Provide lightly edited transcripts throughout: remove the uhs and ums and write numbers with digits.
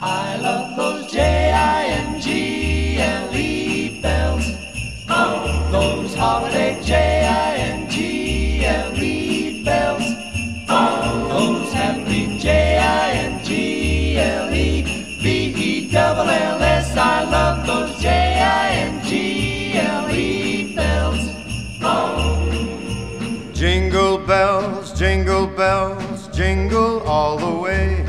I love those Jingle bells. Oh, those holiday Jingle bells. Oh, those happy Jingle bells. I love those Jingle bells. Oh. Jingle bells, jingle all the way.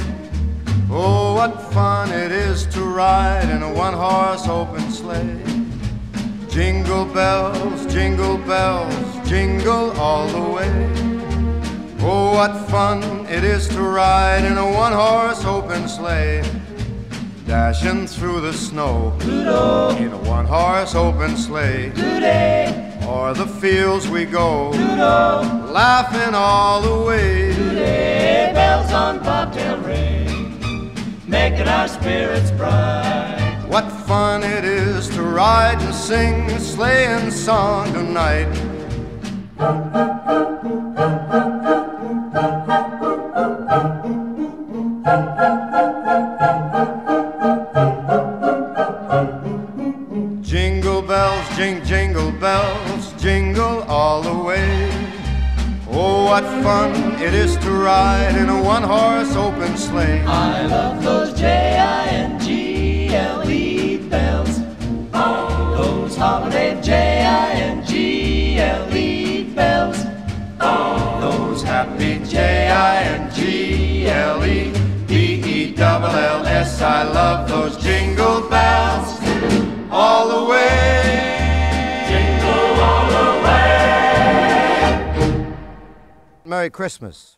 Oh, what fun it is to ride in a one-horse open sleigh. Jingle bells, jingle all the way. Oh, what fun it is to ride in a one-horse open sleigh. Dashing through the snow Doodle. in a one-horse open sleigh. Today, O'er the fields we go, doodle, laughing all the way. today, bells on bobtail ring, making our spirits bright. What fun it is to ride and sing a sleighing song tonight. Jingle bells, jingle bells, jingle all the way. Oh, what fun it is to ride in a one-horse open sleigh. I love those Jingle bells. Oh, those holiday Jingle bells. Oh, those happy Jingle-bells. I love those jingle bells all the way. Jingle all the way. Merry Christmas.